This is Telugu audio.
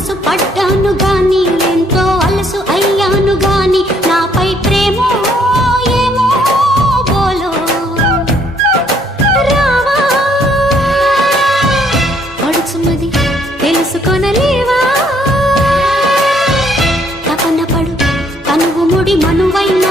మనసు పడ్డాను గాని ఎంతో అలసు అయ్యాను గాని నాపై ప్రేమ ఏమో బోలో. రావా. తెలుసుకొనలేవా? తపన పడు తనువు ముడి మనువైనా